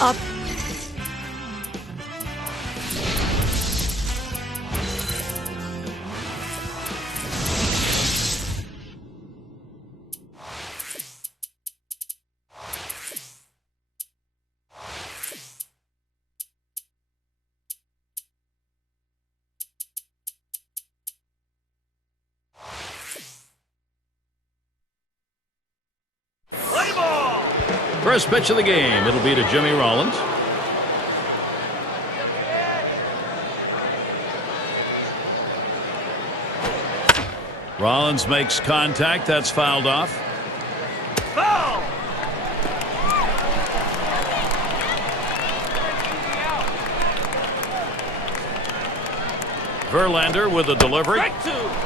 up. First pitch of the game, it'll be to Jimmy Rollins. Rollins makes contact. That's fouled off. Foul! Verlander with a delivery.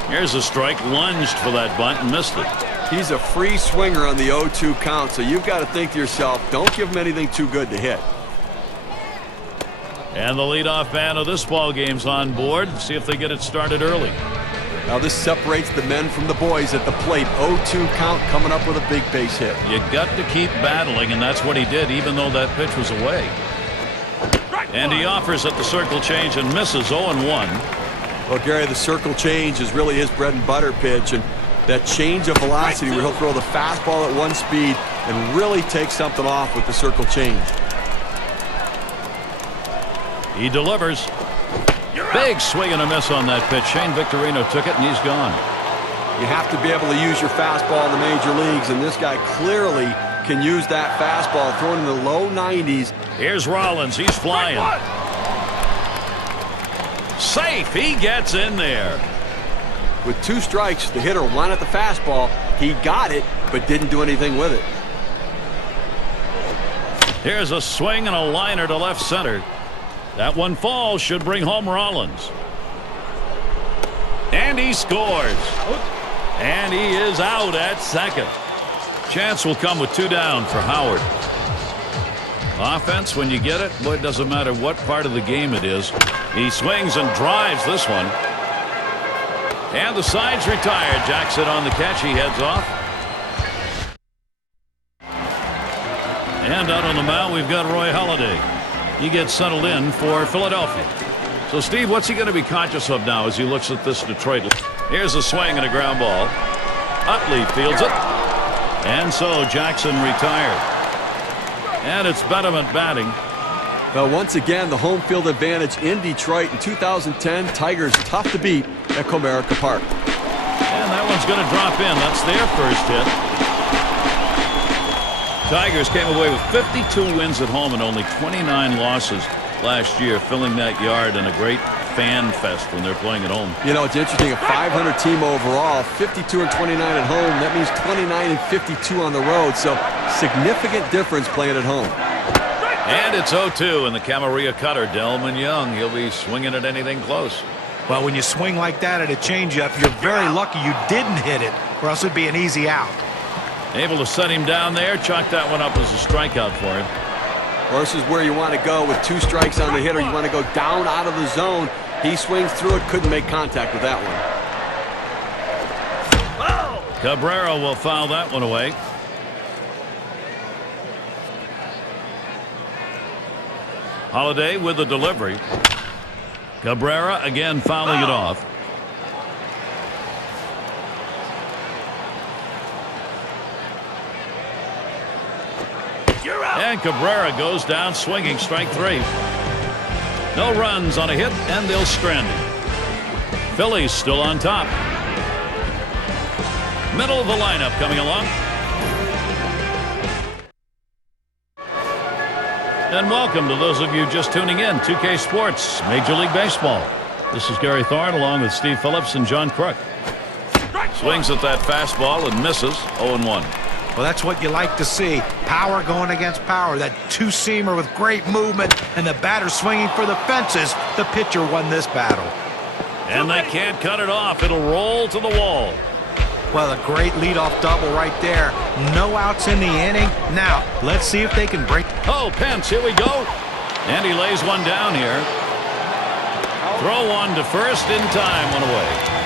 Here's a strike. Lunged for that bunt and missed it. He's a free swinger on the 0-2 count, so you've got to think to yourself, don't give him anything too good to hit. And the leadoff man of this ball game's on board. See if they get it started early. Now this separates the men from the boys at the plate. 0-2 count, coming up with a big base hit. You got to keep battling, and that's what he did, even though that pitch was away. And he offers at the circle change and misses. 0-1. Well, Gary, the circle change is really his bread and butter pitch, and that change of velocity where he'll throw the fastball at one speed and really take something off with the circle change. He delivers. Big swing and a miss on that pitch. Shane Victorino took it, and he's gone. You have to be able to use your fastball in the major leagues, and this guy clearly can use that fastball, throwing in the low 90s. Here's Rollins. He's flying. Safe. He gets in there. With 2 strikes, the hitter wanted the fastball. He got it, but didn't do anything with it. Here's a swing and a liner to left center. That one falls, should bring home Rollins. And he scores. And he is out at second. Chance will come with 2 down for Howard. Offense, when you get it, boy, it doesn't matter what part of the game it is. He swings and drives this one. And the side's retired. Jackson on the catch. He heads off. And out on the mound, we've got Roy Halladay. He gets settled in for Philadelphia. So, Steve, what's he going to be conscious of now as he looks at this Detroit? Here's a swing and a ground ball. Utley fields it. And so Jackson retired. And it's Betterment batting. Well, once again, the home field advantage in Detroit in 2010. Tigers tough to beat at Comerica Park. And that one's going to drop in. That's their first hit. Tigers came away with 52 wins at home and only 29 losses last year, filling that yard in a great fan fest when they're playing at home. You know, it's interesting, a 500 team overall, 52 and 29 at home. That means 29 and 52 on the road, so significant difference playing at home. And it's 0-2 in the Camarilla cutter. Delman Young, he'll be swinging at anything close. Well, when you swing like that at a changeup, you're very lucky you didn't hit it, or else it'd be an easy out. Able to set him down there, chalk that one up as a strikeout for him. Well, this is where you want to go with 2 strikes on the hitter. You want to go down out of the zone. He swings through it, couldn't make contact with that one. Cabrera will foul that one away. Halladay with the delivery. Cabrera again fouling it off. And Cabrera goes down swinging, strike 3. No runs on a hit, and they'll strand him. Phillies still on top. Middle of the lineup coming along. And welcome to those of you just tuning in. 2K Sports, Major League Baseball. This is Gary Thorne along with Steve Phillips and John Crook. Swings at that fastball and misses. 0-1. Well, that's what you like to see. Power going against power. That two-seamer with great movement, and the batter swinging for the fences. The pitcher won this battle. And they can't cut it off. It'll roll to the wall. Well, a great leadoff double right there. No outs in the inning. Now, let's see if they can break. Oh, Pence, here we go. And he lays one down here. Throw one to first in time, one away.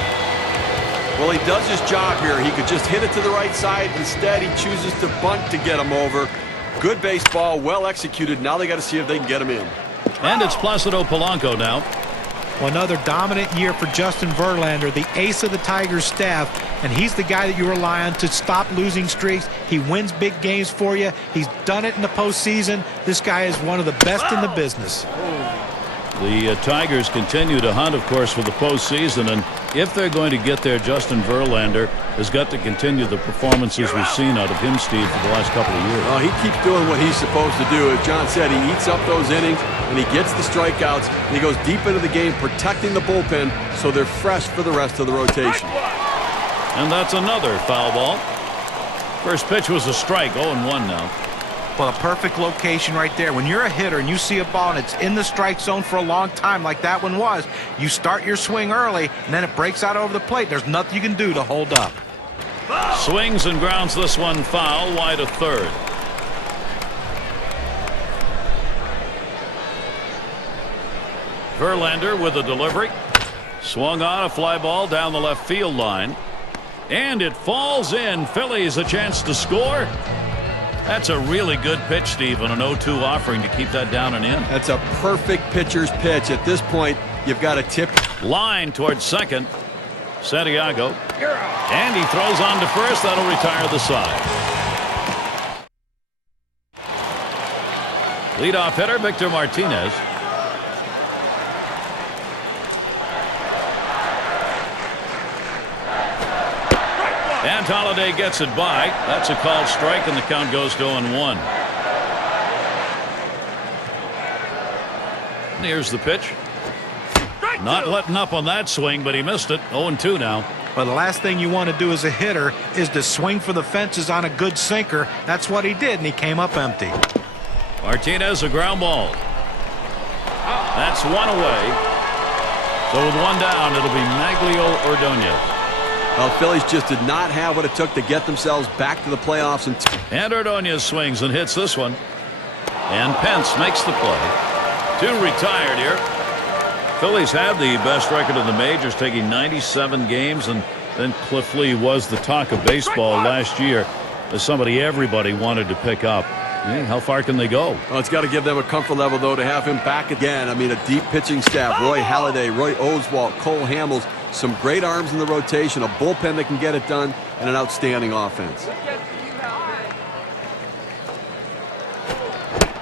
Well, he does his job here. He could just hit it to the right side. Instead, he chooses to bunt to get him over. Good baseball, well executed. Now they got to see if they can get him in. And it's Placido Polanco now. Well, another dominant year for Justin Verlander, the ace of the Tigers staff, and he's the guy that you rely on to stop losing streaks. He wins big games for you. He's done it in the postseason. This guy is one of the best in the business. The Tigers continue to hunt, of course, for the postseason, and if they're going to get there, Justin Verlander has got to continue the performances we've seen out of him, Steve, for the last couple of years. He keeps doing what he's supposed to do. As John said, he eats up those innings, and he gets the strikeouts, and he goes deep into the game, protecting the bullpen so they're fresh for the rest of the rotation. And that's another foul ball. First pitch was a strike, 0-1 now. Well, a perfect location right there. When you're a hitter and you see a ball and it's in the strike zone for a long time like that one was, you start your swing early and then it breaks out over the plate. There's nothing you can do to hold up. Swings and grounds this one foul, wide of third. Verlander with a delivery. Swung on, a fly ball down the left field line. And it falls in. Phillies a chance to score. That's a really good pitch, Steve, on an 0-2 offering to keep that down and in. That's a perfect pitcher's pitch. At this point, you've got to tip. Line towards second. Santiago. And he throws on to first. That'll retire the side. Leadoff hitter, Victor Martinez. And Holliday gets it by. That's a called strike, and the count goes to 0-1. Here's the pitch. Not letting up on that swing, but he missed it. 0-2 now. But the last thing you want to do as a hitter is to swing for the fences on a good sinker. That's what he did, and he came up empty. Martinez, a ground ball. That's one away. So with one down, it'll be Maglio Ordonez. Well, Phillies just did not have what it took to get themselves back to the playoffs. And Ordonez swings and hits this one. And Pence makes the play. Two retired here. Phillies had the best record in the majors, taking 97 games, and then Cliff Lee was the talk of baseball last year as somebody everybody wanted to pick up. Hey, how far can they go? Well, it's got to give them a comfort level, though, to have him back again. I mean, a deep pitching staff. Roy Halladay, Roy Oswalt, Cole Hamels. Some great arms in the rotation, a bullpen that can get it done, and an outstanding offense.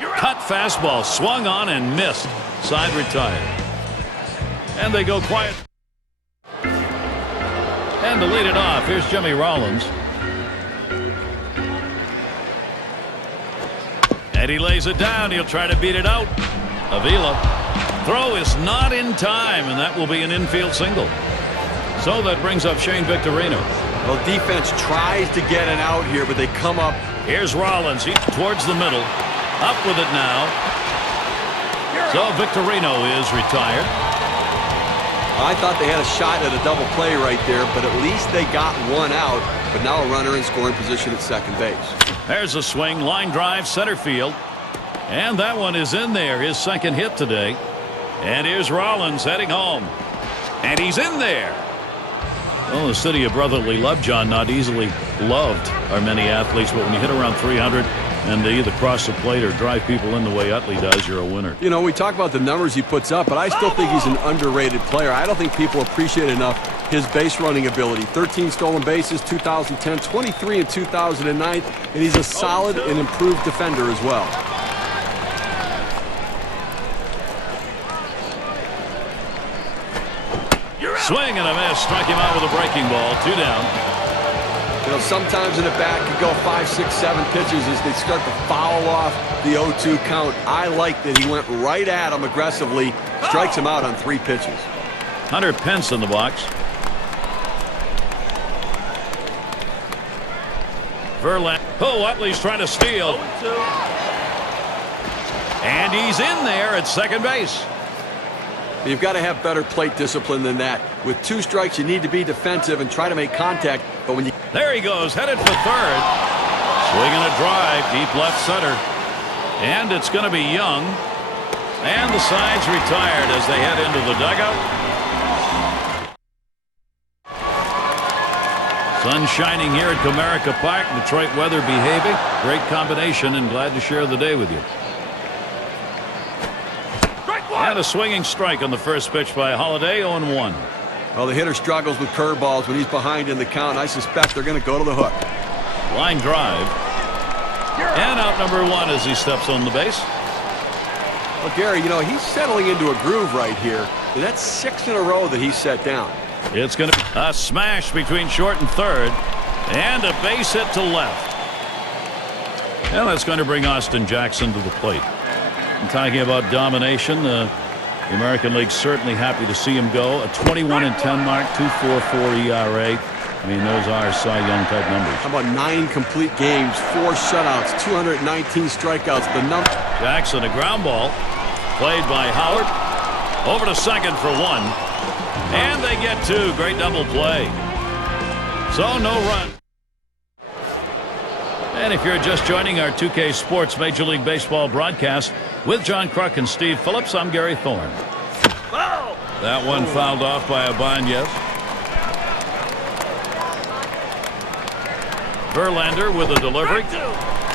Cut fastball, swung on and missed. Side retired. And they go quiet. And to lead it off, here's Jimmy Rollins. And he lays it down. He'll try to beat it out. Avila. Throw is not in time, and that will be an infield single. So that brings up Shane Victorino. Well, defense tries to get an out here, but they come up. Here's Rollins. He's towards the middle. Up with it now. So Victorino is retired. I thought they had a shot at a double play right there, but at least they got one out. But now a runner in scoring position at second base. There's a swing, line drive, center field. And that one is in there, his second hit today. And here's Rollins heading home. And he's in there. Well, the city of brotherly love, John, not easily loved are many athletes, but when you hit around 300 and they either cross the plate or drive people in the way Utley does, you're a winner. You know, we talk about the numbers he puts up, but I still think he's an underrated player. I don't think people appreciate enough his base running ability. 13 stolen bases, 2010, 23 in 2009, and he's a solid and improved defender as well. Swing and a miss. Strike him out with a breaking ball. 2 down. You know, sometimes in the back you go 5, 6, 7 pitches as they start to foul off the 0-2 count. I like that he went right at him aggressively, strikes him out on 3 pitches. Hunter Pence in the box. Verlander. Oh, Utley's trying to steal. And he's in there at second base. You've got to have better plate discipline than that. With 2 strikes, you need to be defensive and try to make contact. But when you... There he goes, headed for third. Swinging a drive, deep left center. And it's going to be Young. And the side's retired as they head into the dugout. So Sun shining here at Comerica Park. Detroit weather behaving. Great combination, and glad to share the day with you. And a swinging strike on the first pitch by Holiday, 0-1. Well, the hitter struggles with curveballs when he's behind in the count. I suspect they're going to go to the hook. Line drive. And out number 1 as he steps on the base. Well, Gary, you know, he's settling into a groove right here. And that's 6 in a row that he's set down. It's going to be a smash between short and third. And a base hit to left. And that's going to bring Austin Jackson to the plate. I'm talking about domination. The American League certainly happy to see him go. A 21-10 mark, 2.44 ERA. I mean, those are Cy Young type numbers. How about 9 complete games, 4 shutouts, 219 strikeouts. The number. Jackson, a ground ball played by Howard. Over to second for 1. And they get 2. Great double play. So no run. And if you're just joining our 2K Sports Major League Baseball broadcast with John Kruk and Steve Phillips, I'm Gary Thorne. That one fouled off by Ibanez. Verlander with a delivery.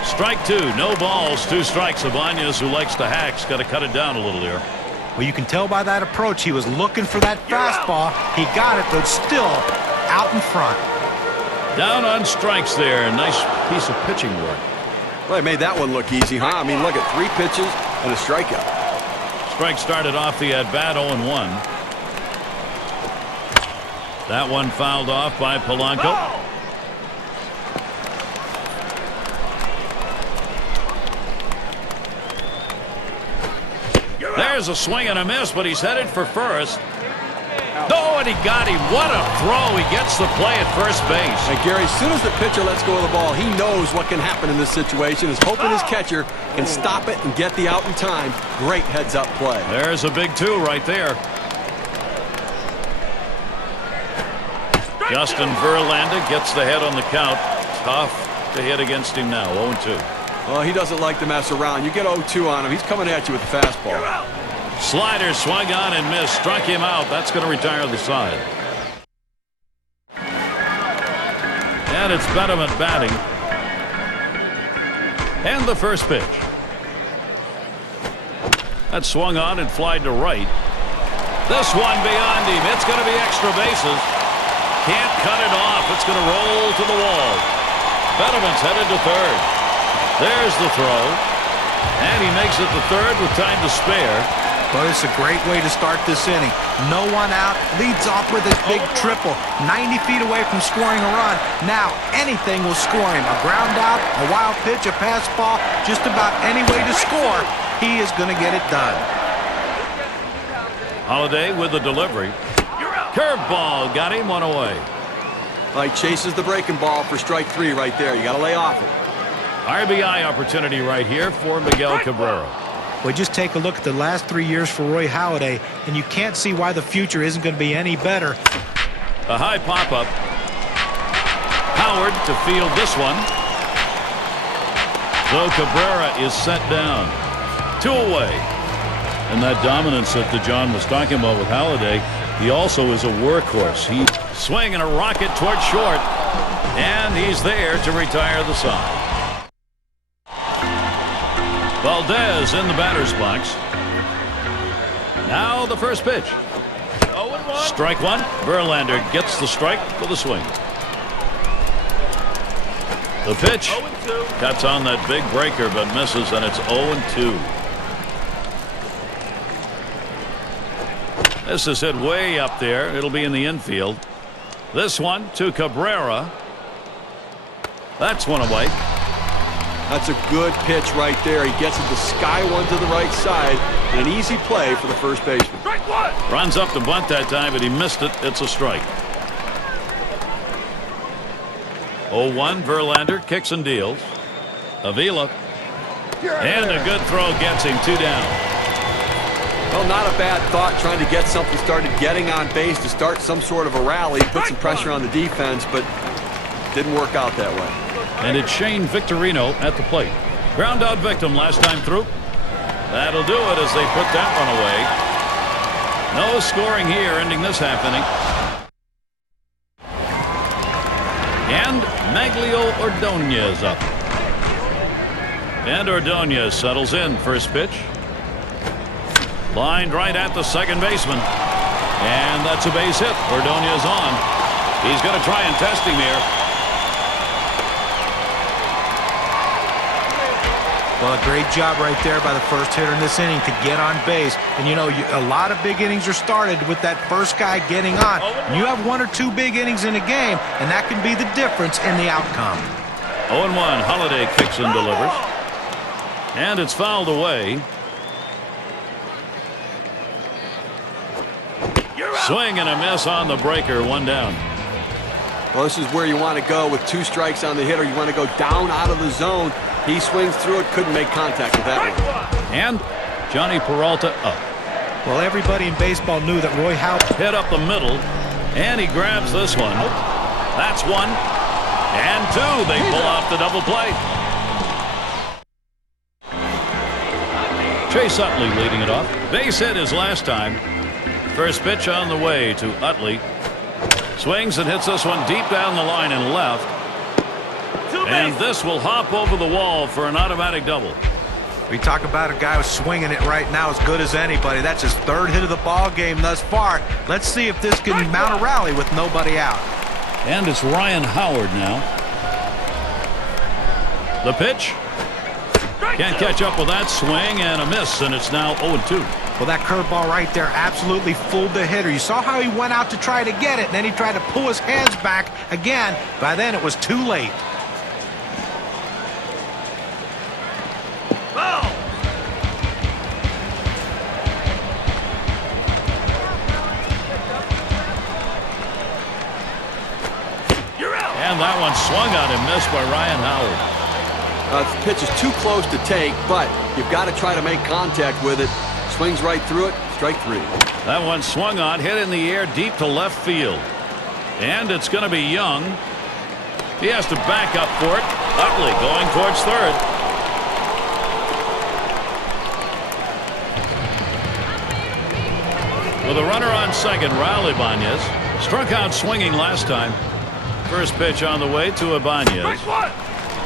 Strike 2. No balls. 2 strikes. Ibanez, who likes to hack's got to cut it down a little here. Well, you can tell by that approach he was looking for that fastball. He got it, but still out in front. Down on strikes there. Nice piece of pitching work. Well, he made that one look easy, huh? I mean, look at 3 pitches and a strikeout. Strike started off the at-bat 0-1. That one fouled off by Polanco. There's a swing and a miss, but he's headed for first. No, and he got him. What a throw. He gets the play at first base. And Gary, as soon as the pitcher lets go of the ball, he knows what can happen in this situation. He's hoping his catcher can stop it and get the out in time. Great heads-up play. There's a big 2 right there. Justin Verlander gets the head on the count. Tough to hit against him now. 0-2. Well, he doesn't like to mess around. You get 0-2 on him, he's coming at you with the fastball. Slider swung on and missed. Struck him out. That's going to retire the side. And it's Betterman batting. And the first pitch. That swung on and flied to right. This one beyond him. It's going to be extra bases. Can't cut it off. It's going to roll to the wall. Betterman's headed to third. There's the throw. And he makes it to third with time to spare. But it's a great way to start this inning. No one out. Leads off with a big triple. 90 feet away from scoring a run. Now anything will score him. A ground out, a wild pitch, a pass ball. Just about any way to score. He is going to get it done. Holiday with the delivery. Curveball. Got him 1 away. He chases the breaking ball for strike 3 right there. You got to lay off it. RBI opportunity right here for Miguel Cabrera. Well, just take a look at the last 3 years for Roy Halladay, and you can't see why the future isn't going to be any better. A high pop-up. Howard to field this one. So Cabrera is set down. 2 away. And that dominance that John was talking about with Halladay, he also is a workhorse. He swinging a rocket toward short, and he's there to retire the side. Valdez in the batter's box. Now the first pitch. Strike 1. Verlander gets the strike with a swing. The pitch cuts on that big breaker but misses, and it's 0-2. This is hit way up there. It'll be in the infield. This one to Cabrera. That's 1 away. That's a good pitch right there. He gets it to sky one to the right side. And an easy play for the first baseman. Runs up to bunt that time, but he missed it. It's a strike. 0-1. Verlander kicks and deals. Avila. And a good throw gets him 2 down. Well, not a bad thought trying to get something started getting on base to start some sort of a rally. Put some pressure on the defense, but didn't work out that way. And it's Shane Victorino at the plate. Ground out victim last time through. That'll do it as they put that one away. No scoring here, ending this half inning. And Maglio Ordonez up. And Ordonez settles in. First pitch. Lined right at the second baseman. And that's a base hit. Ordonez on. He's going to try and test him here. Well, a great job right there by the first hitter in this inning to get on base. And, you know, a lot of big innings are started with that first guy getting on. And you have 1 or 2 big innings in a game, and that can be the difference in the outcome. 0-1. Holiday kicks and delivers. And it's fouled away. Swing and a miss on the breaker. 1 down. Well, this is where you want to go with 2 strikes on the hitter. You want to go down out of the zone. He swings through it, couldn't make contact with that one. And Johnny Peralta up. Well, everybody in baseball knew that Roy Howard Hit up the middle, and he grabs this one. That's 1. And 2. They pull off the double play. Chase Utley leading it off. Base hit his last time. First pitch on the way to Utley. Swings and hits this one deep down the line and left. And this will hop over the wall for an automatic double. We talk about a guy who's swinging it right now as good as anybody. That's his 3rd hit of the ball game thus far. Let's see if this can mount a rally with nobody out. And it's Ryan Howard now. The pitch. Can't catch up with that swing and a miss, and it's now 0-2. Well, that curveball right there absolutely fooled the hitter. You saw how he went out to try to get it, and then he tried to pull his hands back again. By then, it was too late. And that one swung on and missed by Ryan Howard. The pitch is too close to take, but you've got to try to make contact with it. Swings right through it. Strike 3. That one swung on, hit in the air deep to left field. And it's going to be Young. He has to back up for it. Utley going towards third. With a runner on second, Raul Ibanez struck out swinging last time. First pitch on the way to Ibanez.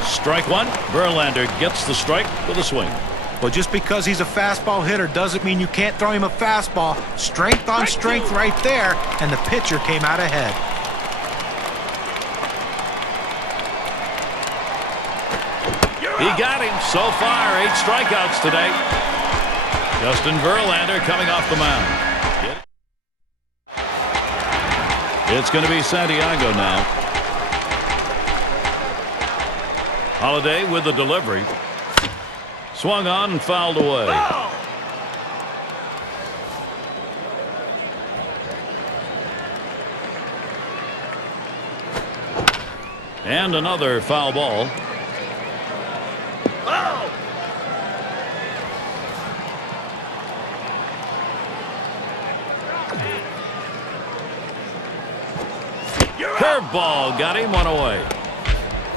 Strike 1. Verlander gets the strike with a swing. Well, just because he's a fastball hitter doesn't mean you can't throw him a fastball. Strength on strength right there, and the pitcher came out ahead. He got him so far. 8 strikeouts today. Justin Verlander coming off the mound. It's going to be Santiago now. Holiday with the delivery. Swung on and fouled away. And another foul ball. Curveball got him, 1 away.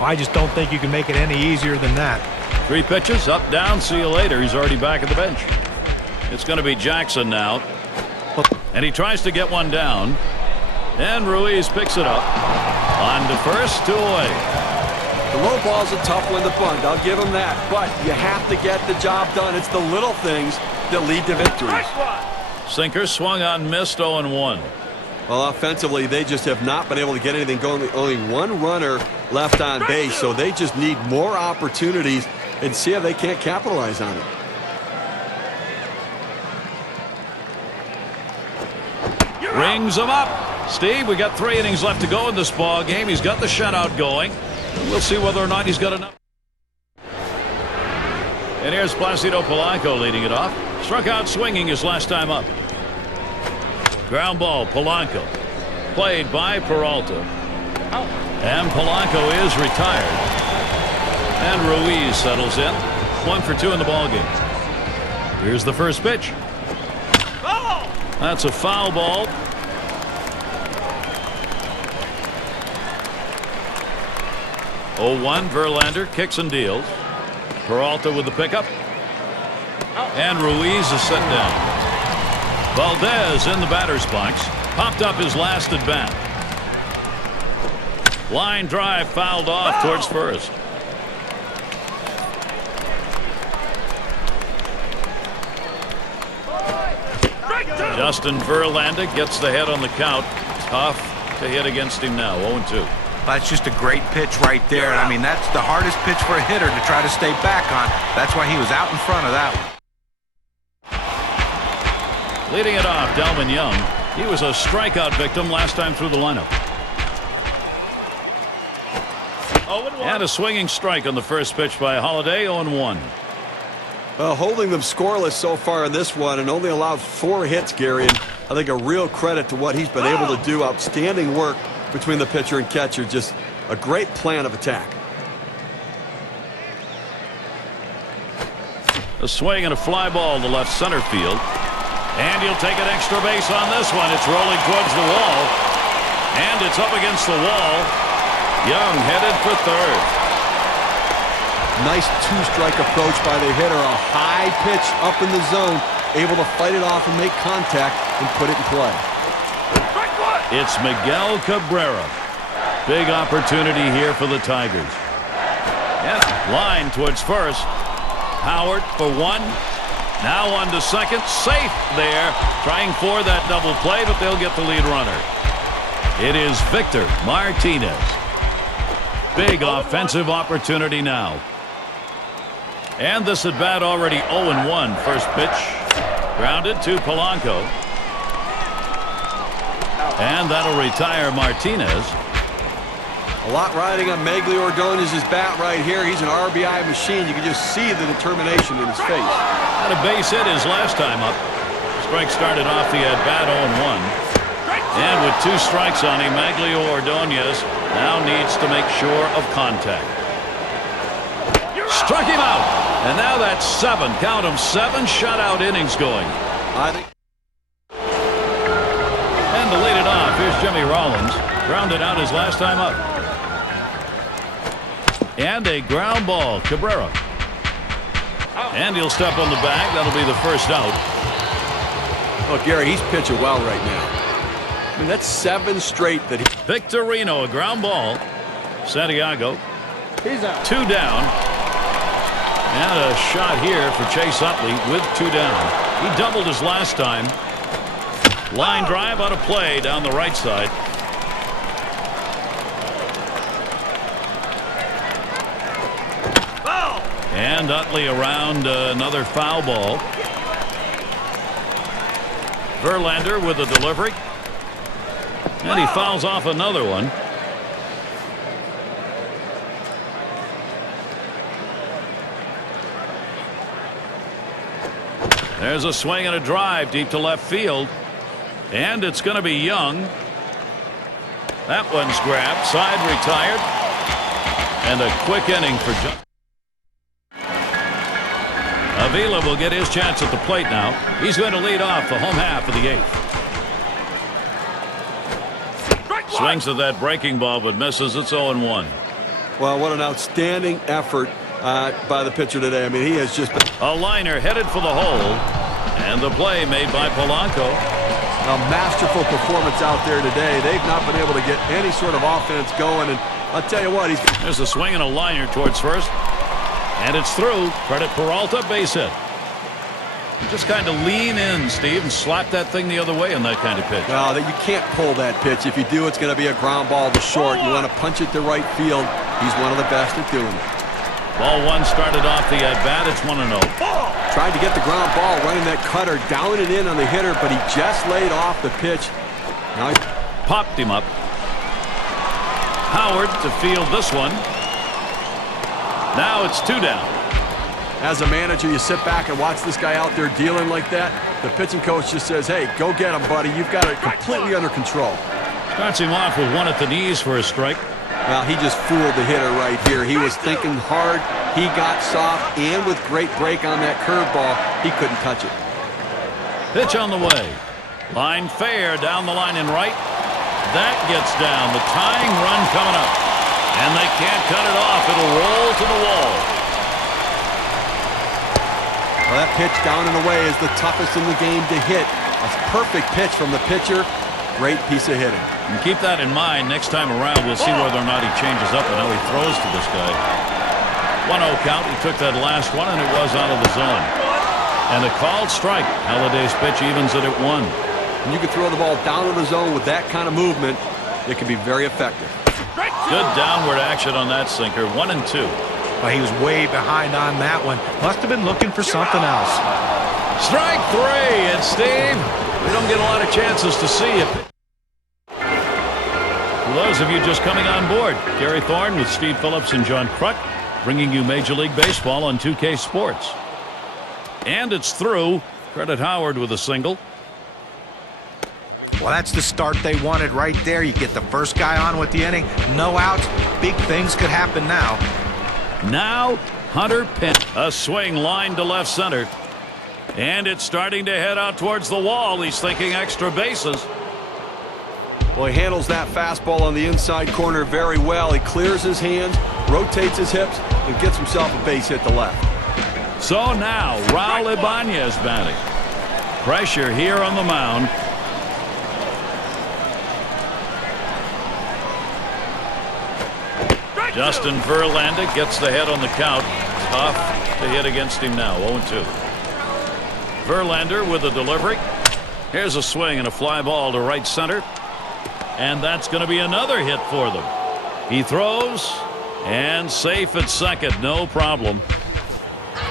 I just don't think you can make it any easier than that. 3 pitches, up, down, see you later. He's already back at the bench. It's going to be Jackson now. And he tries to get one down. And Ruiz picks it up. On to first, 2 away. The low ball's a tough one to bunt. I'll give him that. But you have to get the job done. It's the little things that lead to victories. Sinker swung on, missed, 0-1. Well, offensively, they just have not been able to get anything going. Only 1 runner left on base, so they just need more opportunities and see if they can't capitalize on it. Rings him up. Steve, we got 3 innings left to go in this ball game. He's got the shutout going. We'll see whether or not he's got enough. And here's Placido Polanco leading it off. Struck out swinging his last time up. Ground ball, Polanco. Played by Peralta. And Polanco is retired. And Ruiz settles in. 1 for 2 in the ball game. Here's the first pitch. That's a foul ball. Oh, 1. Verlander kicks and deals. Peralta with the pickup. And Ruiz is set down. Valdez in the batter's box. Popped up his last at bat. Line drive fouled off towards first. Justin Verlander gets the head on the count. Tough to hit against him now. 0-2. That's just a great pitch right there. I mean, that's the hardest pitch for a hitter to try to stay back on. That's why he was out in front of that one. Leading it off, Delvin Young. He was a strikeout victim last time through the lineup. And a swinging strike on the first pitch by Holiday. 0-1. Holding them scoreless so far in this one and only allowed 4 hits, Gary. And I think a real credit to what he's been able to do. Outstanding work between the pitcher and catcher. Just a great plan of attack. A swing and a fly ball to left center field. And he'll take an extra base on this one. It's rolling towards the wall. And it's up against the wall. Young headed for third. Nice 2-strike approach by the hitter. A high pitch up in the zone. Able to fight it off and make contact and put it in play. It's Miguel Cabrera. Big opportunity here for the Tigers. And line towards first. Howard for 1. Now on to second. Safe there. Trying for that double play, but they'll get the lead runner. It is Victor Martinez. Big offensive opportunity now. And this at bat already 0-1. First pitch. Grounded to Polanco. And that'll retire Martinez. A lot riding on Megley Ordonez's bat right here. He's an RBI machine. You can just see the determination in his face. Had a base hit his last time up. Strike started off the at-bat 0-1. And with 2 strikes on him, Megley Ordonez now needs to make sure of contact. Struck him out. And now that's 7. Count them, 7 shutout innings going. I think. And to lead it off, here's Jimmy Rollins. Grounded out his last time up. And a ground ball. Cabrera. And he'll step on the bag. That'll be the first out. Oh, Gary, he's pitching well right now. I mean, that's 7 straight that he... Victorino, a ground ball. Santiago. He's out. 2 down. And a shot here for Chase Utley with 2 down. He doubled his last time. Line drive out of play down the right side. And Utley around another foul ball. Verlander with a delivery. And he fouls off another one. There's a swing and a drive deep to left field. And it's going to be Young. That one's grabbed. Side retired. And a quick inning for John. Avila will get his chance at the plate now. He's going to lead off the home half of the 8th. Swings at that breaking ball but misses. It's 0-1. Well, what an outstanding effort by the pitcher today. I mean, he has just been... A liner headed for the hole. And the play made by Polanco. A masterful performance out there today. They've not been able to get any sort of offense going. And I'll tell you what, there's a swing and a liner towards first. And it's through. Credit Peralta, base hit. Just kind of lean in, Steve, and slap that thing the other way on that kind of pitch. No, that you can't pull that pitch. If you do, it's going to be a ground ball to short. You want to punch it to right field. He's one of the best at doing it. Ball 1 started off the at-bat. It's 1-0. Tried to get the ground ball, running that cutter down and in on the hitter, but he just laid off the pitch. Now he popped him up. Howard to field this one. Now it's 2 down. As a manager, you sit back and watch this guy out there dealing like that. The pitching coach just says, hey, go get him, buddy. You've got it completely under control. Starts him off with 1 at the knees for a strike. Well, he just fooled the hitter right here. He was thinking hard. He got soft, and with great break on that curveball, he couldn't touch it. Pitch on the way. Line fair down the line and right. That gets down. The tying run coming up. And they can't cut it off. It'll roll to the wall. Well, that pitch down and away is the toughest in the game to hit. A perfect pitch from the pitcher. great piece of hitting. And keep that in mind. Next time around, we'll see whether or not he changes up and how he throws to this guy. 1-0 count. He took that last one, and it was out of the zone. And a called strike. Holiday's pitch evens it at 1. And you can throw the ball down to the zone with that kind of movement. It can be very effective. Good downward action on that sinker. 1-2. Well, he was way behind on that one. Must have been looking for something else. Strike 3. And Steve, we don't get a lot of chances to see it. For those of you just coming on board, Gary Thorne with Steve Phillips and John Kruk, bringing you Major League Baseball on 2K Sports. And it's through. Credit Howard with a single. Well, that's the start they wanted right there. You get the first guy on with the inning. No outs. Big things could happen now. Now, Hunter Pence. A swing line to left center. And it's starting to head out towards the wall. He's thinking extra bases. Well, he handles that fastball on the inside corner very well. He clears his hands, rotates his hips, and gets himself a base hit to left. So now, Raul Ibanez batting. Pressure here on the mound. Justin Verlander gets the head on the count. Tough to hit against him now. 0-2. Verlander with a delivery. Here's a swing and a fly ball to right center. And that's going to be another hit for them. He throws and safe at second. No problem.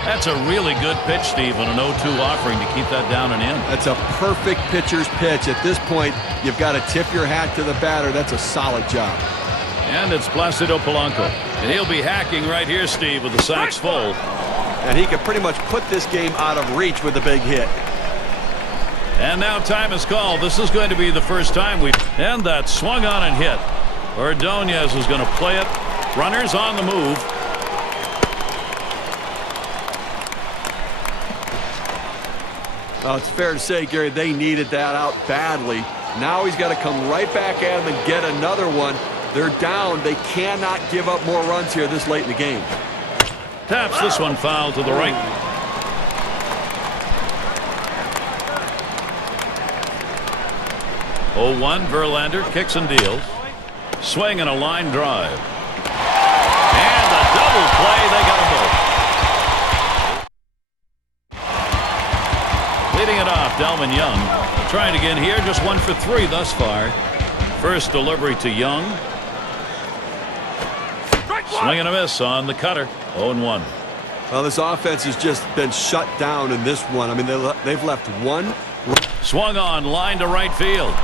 That's a really good pitch, Steve, on an 0-2 offering to keep that down and in. That's a perfect pitcher's pitch. At this point, you've got to tip your hat to the batter. That's a solid job. And it's Placido Polanco. And he'll be hacking right here, Steve, with the sacks full. And he can pretty much put this game out of reach with a big hit. And now time is called. This is going to be the first time we... And that swung on and hit. Ordonez is going to play it. Runners on the move. Well, it's fair to say, Gary, they needed that out badly. Now he's got to come right back at him and get another one. They're down. They cannot give up more runs here this late in the game. Taps this one foul to the right. Oh, 1 Verlander kicks and deals. Swing and a line drive. And a double play. They got them both. Leading it off, Delvin Young. Trying again here. Just 1 for 3 thus far. First delivery to Young. Swing and a miss on the cutter. 0-1. Well, this offense has just been shut down in this one. I mean, they've left one. Swung on, line to right field.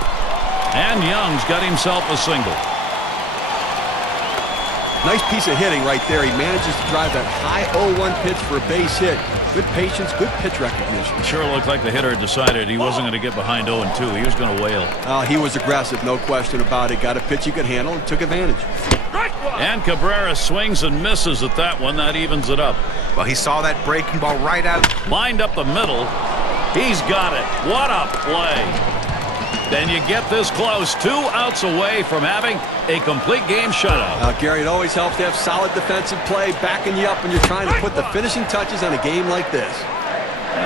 And Young's got himself a single. Nice piece of hitting right there. He manages to drive that high 0-1 pitch for a base hit. Good patience, good pitch recognition. Sure looked like the hitter had decided he wasn't going to get behind 0-2. He was going to wail. He was aggressive, no question about it. Got a pitch he could handle and took advantage. And Cabrera swings and misses at that one. That evens it up. Well, he saw that breaking ball right out. Lined up the middle. He's got it. What a play. Then you get this close. 2 outs away from having a complete game shutout. Gary, it always helps to have solid defensive play backing you up when you're trying to put the finishing touches on a game like this.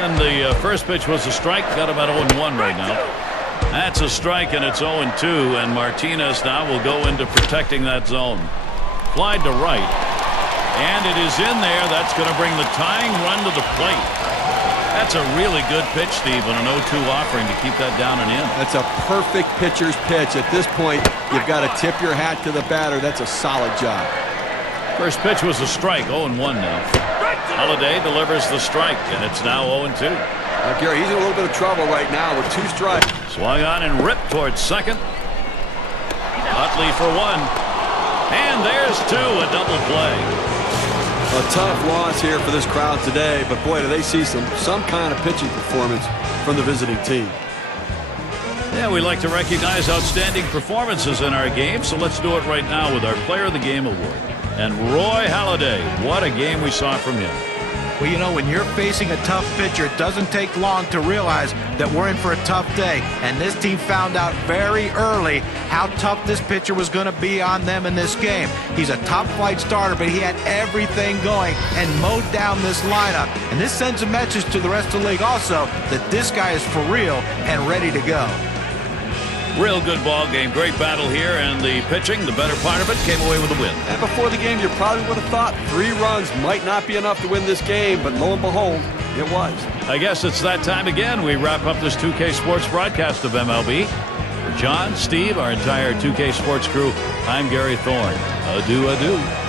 And the first pitch was a strike. Got about 0-1 right now. That's a strike, and it's 0-2. And Martinez now will go into protecting that zone. Flied to right. And it is in there. That's going to bring the tying run to the plate. That's a really good pitch, Steve, on an 0-2 offering to keep that down and in. That's a perfect pitcher's pitch. At this point, you've got to tip your hat to the batter. That's a solid job. First pitch was a strike. 0-1 now. Holliday delivers the strike, and it's now 0-2. Gary, he's in a little bit of trouble right now with 2 strikes. Swung on and ripped towards second. Utley for 1. And there's 2, a double play. A tough loss here for this crowd today, but boy, do they see some kind of pitching performance from the visiting team. Yeah, we like to recognize outstanding performances in our game, so let's do it right now with our Player of the Game award. And Roy Halladay, what a game we saw from him. Well, you know, when you're facing a tough pitcher, it doesn't take long to realize that we're in for a tough day. And this team found out very early how tough this pitcher was going to be on them in this game. He's a top-flight starter, but he had everything going and mowed down this lineup. And this sends a message to the rest of the league also that this guy is for real and ready to go. Real good ball game. Great battle here, and the pitching, the better part of it, came away with a win. And before the game, you probably would have thought 3 runs might not be enough to win this game, but lo and behold, it was. I guess it's that time again. We wrap up this 2K Sports broadcast of MLB. For John, Steve, our entire 2K Sports crew, I'm Gary Thorne. Adieu, adieu.